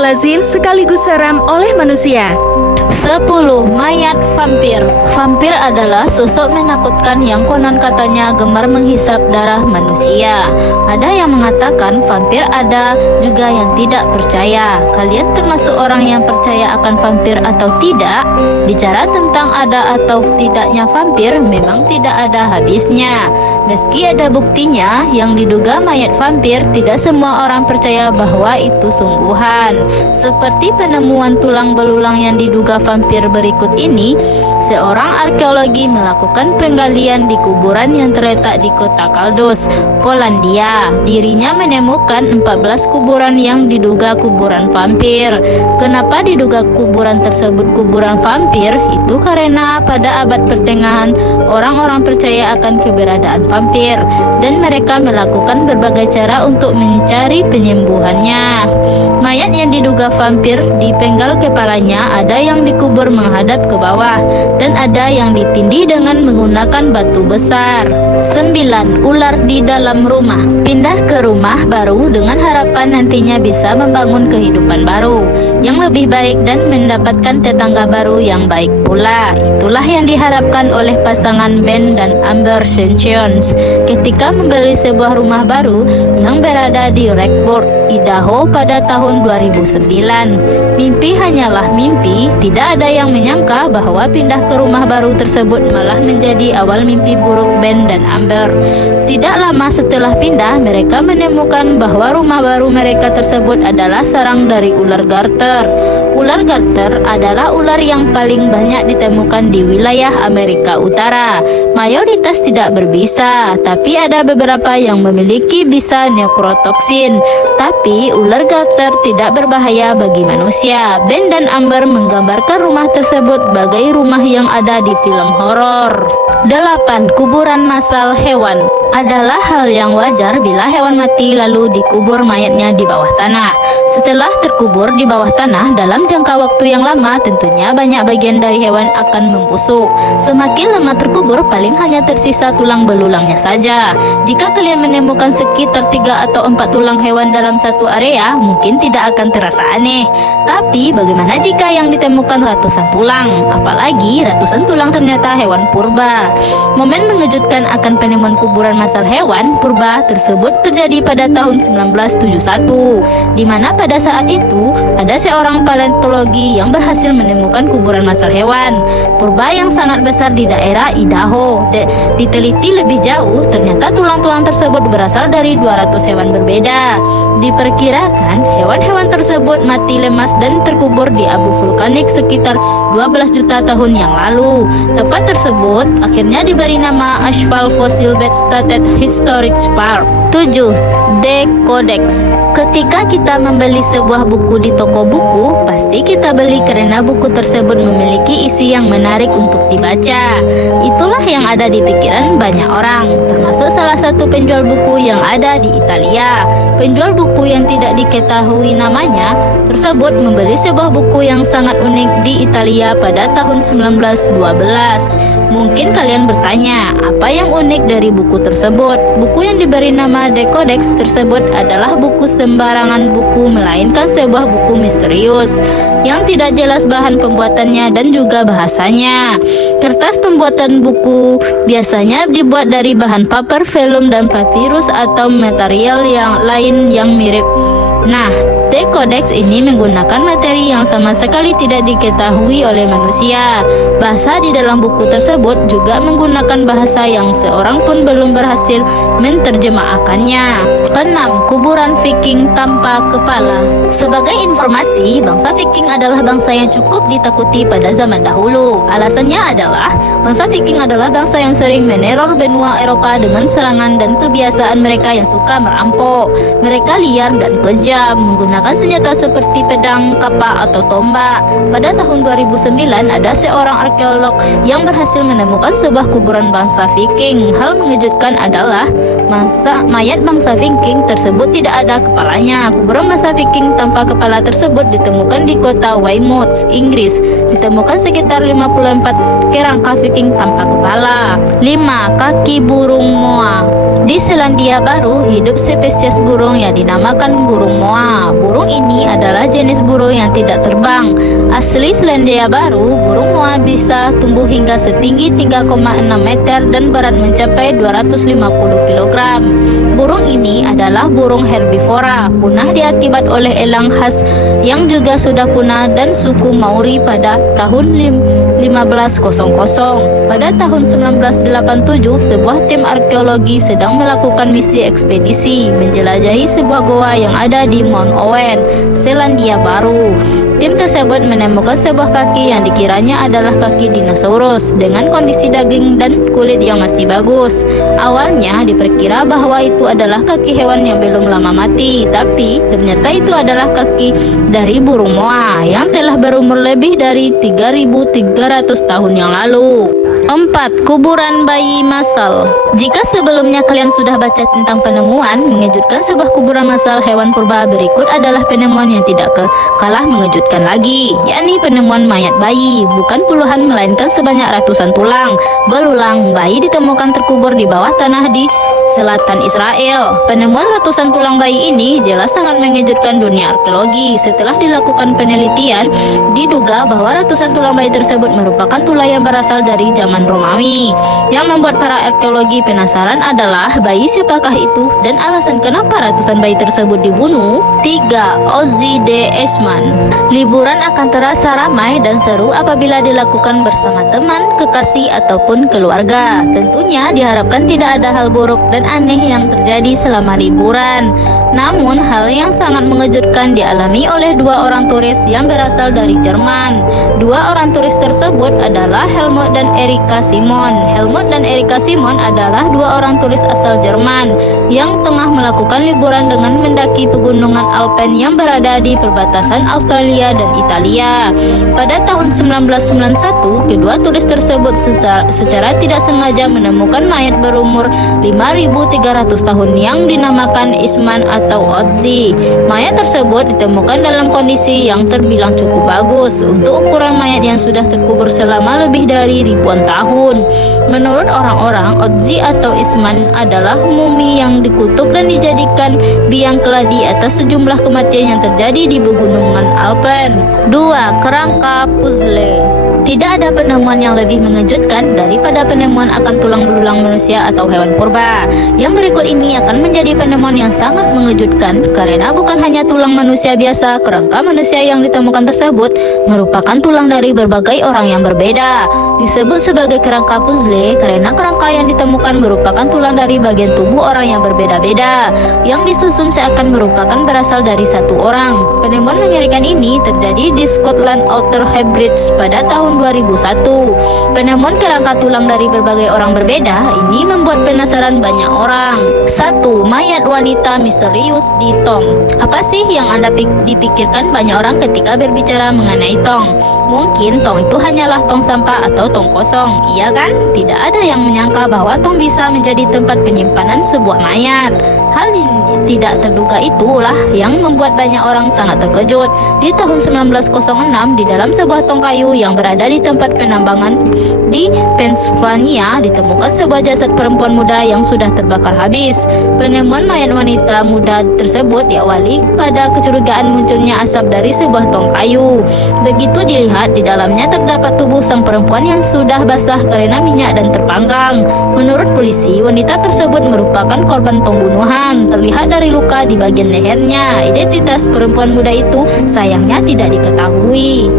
lazim sekaligus seram oleh manusia. 10. Mayat vampir. Vampir adalah sosok menakutkan yang konon katanya gemar menghisap darah manusia. Ada yang mengatakan vampir ada, juga yang tidak percaya. Kalian termasuk orang yang percaya akan vampir atau tidak? Bicara tentang ada atau tidaknya vampir memang tidak ada habisnya. Meski ada buktinya yang diduga mayat vampir, tidak semua orang percaya bahwa itu sungguhan. Seperti penemuan tulang belulang yang diduga vampir berikut ini, seorang arkeologi melakukan penggalian di kuburan yang terletak di kota Kaldus, Polandia. Dirinya menemukan 14 kuburan yang diduga kuburan vampir. Kenapa diduga kuburan tersebut kuburan vampir? Itu karena pada abad pertengahan orang-orang percaya akan keberadaan vampir dan mereka melakukan berbagai cara untuk mencari penyembuhannya. Mayat yang diduga vampir dipenggal kepalanya, ada yang dikubur menghadap ke bawah dan ada yang ditindih dengan menggunakan batu besar. 9. Ular di dalam rumah. Pindah ke rumah baru dengan harapan nantinya bisa membangun kehidupan baru yang lebih baik dan mendapatkan tetangga baru yang baik pula. Itulah yang diharapkan oleh pasangan Ben dan Amber Sanctions ketika membeli sebuah rumah baru yang berada di Rockport, Idaho pada tahun 2009. Mimpi hanyalah mimpi, tidak ada yang menyangka bahwa pindah ke rumah baru tersebut malah menjadi awal mimpi buruk Ben dan Amber. Tidak lama setelah pindah, mereka menemukan bahwa rumah baru mereka tersebut adalah sarang dari ular garter. Ular garter adalah ular yang paling banyak ditemukan di wilayah Amerika Utara. Mayoritas tidak berbisa, tapi ada beberapa yang memiliki bisa nekrotoksin. Tapi ular garter tidak berbahaya bagi manusia. Ben dan Amber menggambarkan rumah tersebut bagai rumah yang ada di film horor. 8. Kuburan massal hewan. Adalah hal yang wajar bila hewan mati lalu dikubur mayatnya di bawah tanah. Setelah terkubur di bawah tanah dalam jangka waktu yang lama, tentunya banyak bagian dari hewan akan membusuk. Semakin lama terkubur, paling hanya tersisa tulang belulangnya saja. Jika kalian menemukan sekitar 3 atau 4 tulang hewan dalam satu area, mungkin tidak akan terasa aneh. Tapi bagaimana jika yang ditemukan ratusan tulang? Apalagi ratusan tulang ternyata hewan purba. Momen mengejutkan akan penemuan kuburan massal hewan purba tersebut terjadi pada tahun 1971, di mana pada saat itu ada seorang paleontologi yang berhasil menemukan kuburan massal hewan purba yang sangat besar di daerah Idaho. Diteliti lebih jauh, ternyata tulang-tulang tersebut berasal dari 200 hewan berbeda. Diperkirakan hewan-hewan tersebut mati lemas dan terkubur di abu vulkanik sekitar 12 juta tahun yang lalu. Tempat tersebut akhirnya diberi nama Ashfall Fossil Bed State Historic Park. 7. The Codex. Ketika kita membeli sebuah buku di toko buku, pasti kita beli karena buku tersebut memiliki isi yang menarik untuk dibaca. Itulah yang ada di pikiran banyak orang, termasuk salah satu penjual buku yang ada di Italia. Penjual buku yang tidak diketahui namanya tersebut membeli sebuah buku yang sangat unik di Italia pada tahun 1912. Mungkin kalian bertanya, apa yang unik dari buku tersebut? Buku yang diberi nama The Codex tersebut adalah buku sembarangan buku, melainkan sebuah buku misterius yang tidak jelas bahan pembuatannya dan juga bahasanya. Kertas pembuatan buku biasanya dibuat dari bahan paper, velum, dan papirus atau material yang lain yang mirip. Nah, The Codex ini menggunakan materi yang sama sekali tidak diketahui oleh manusia. Bahasa di dalam buku tersebut juga menggunakan bahasa yang seorang pun belum berhasil menerjemahkannya. 6. Kuburan Viking tanpa kepala. Sebagai informasi, bangsa Viking adalah bangsa yang cukup ditakuti pada zaman dahulu. Alasannya adalah bangsa Viking adalah bangsa yang sering meneror benua Eropa dengan serangan dan kebiasaan mereka yang suka merampok. Mereka liar dan kejam, menggunakan senjata seperti pedang, kapak, atau tombak. Pada tahun 2009, ada seorang arkeolog yang berhasil menemukan sebuah kuburan bangsa Viking. Hal mengejutkan adalah mayat bangsa Viking tersebut tidak ada kepalanya. Kuburan bangsa Viking tanpa kepala tersebut ditemukan di kota Weymouth, Inggris. Ditemukan sekitar 54 kerangka Viking tanpa kepala. 5. Kaki burung moa. Di Selandia Baru hidup spesies burung yang dinamakan burung moa. Burung ini adalah jenis burung yang tidak terbang. Asli Selandia Baru, burung moa bisa tumbuh hingga setinggi 3,6 meter dan berat mencapai 250 kg. Burung ini adalah burung herbivora, punah diakibat oleh elang khas yang juga sudah punah dan suku Maori pada tahun 1500. Pada tahun 1987, sebuah tim arkeologi sedang melakukan misi ekspedisi menjelajahi sebuah goa yang ada di Mount Owen, Selandia Baru. Tim tersebut menemukan sebuah kaki yang dikiranya adalah kaki dinosaurus dengan kondisi daging dan kulit yang masih bagus. Awalnya diperkira bahwa itu adalah kaki hewan yang belum lama mati, tapi ternyata itu adalah kaki dari burung moa yang telah berumur lebih dari 3.300 tahun yang lalu. 4. Kuburan bayi massal. Jika sebelumnya kalian sudah baca tentang penemuan mengejutkan sebuah kuburan massal hewan purba, berikut adalah penemuan yang tidak kalah mengejutkan lagi, yakni penemuan mayat bayi. Bukan puluhan melainkan sebanyak ratusan tulang belulang bayi ditemukan terkubur di bawah tanah di selatan Israel. Penemuan ratusan tulang bayi ini jelas sangat mengejutkan dunia arkeologi. Setelah dilakukan penelitian, diduga bahwa ratusan tulang bayi tersebut merupakan tulang yang berasal dari zaman Romawi. Yang membuat para arkeologi penasaran adalah bayi siapakah itu dan alasan kenapa ratusan bayi tersebut dibunuh. 3. Ozzy D. Eastman. Liburan akan terasa ramai dan seru apabila dilakukan bersama teman, kekasih, ataupun keluarga. Tentunya diharapkan tidak ada hal buruk dan aneh yang terjadi selama liburan. Namun, hal yang sangat mengejutkan dialami oleh dua orang turis yang berasal dari Jerman. Dua orang turis tersebut adalah Helmut dan Erika Simon. Helmut dan Erika Simon adalah dua orang turis asal Jerman yang tengah melakukan liburan dengan mendaki pegunungan Alpen yang berada di perbatasan Australia dan Italia. Pada tahun 1991, kedua turis tersebut secara tidak sengaja menemukan mayat berumur 5.300 tahun yang dinamakan Eastman atau Ozzy. Mayat tersebut ditemukan dalam kondisi yang terbilang cukup bagus untuk ukuran mayat yang sudah terkubur selama lebih dari ribuan tahun. Menurut orang-orang, Ozzy atau Eastman adalah mumi yang dikutuk dan dijadikan biang keladi atas sejumlah kematian yang terjadi di pegunungan Alpen. 2. Kerangka puzzle. Tidak ada penemuan yang lebih mengejutkan daripada penemuan akan tulang belulang manusia atau hewan purba. Yang berikut ini akan menjadi penemuan yang sangat mengejutkan karena bukan hanya tulang manusia biasa. Kerangka manusia yang ditemukan tersebut merupakan tulang dari berbagai orang yang berbeda. Disebut sebagai kerangka puzzle karena kerangka yang ditemukan merupakan tulang dari bagian tubuh orang yang berbeda-beda yang disusun seakan merupakan berasal dari satu orang. Penemuan mengerikan ini terjadi di Scotland Outer Hebrides pada tahun 2001. Penemuan kerangka tulang dari berbagai orang berbeda ini membuat penasaran banyak orang. 1. Mayat wanita misterius di tong. Apa sih yang Anda dipikirkan banyak orang ketika berbicara mengenai tong? Mungkin tong itu hanyalah tong sampah atau tong kosong, iya kan? Tidak ada yang menyangka bahwa tong bisa menjadi tempat penyimpanan sebuah mayat. Hal yang tidak terduga itulah yang membuat banyak orang sangat terkejut. Di tahun 1906, di dalam sebuah tong kayu yang berada di tempat penambangan di Pennsylvania, ditemukan sebuah jasad perempuan muda yang sudah terbakar habis. Penemuan mayat wanita muda tersebut diawali pada kecurigaan munculnya asap dari sebuah tong kayu. Begitu dilihat, di dalamnya terdapat tubuh sang perempuan yang sudah basah karena minyak dan terpanggang. Menurut polisi, wanita tersebut merupakan korban pembunuhan. Terlihat dari luka di bagian lehernya. Identitas perempuan muda itu sayangnya tidak diketahui.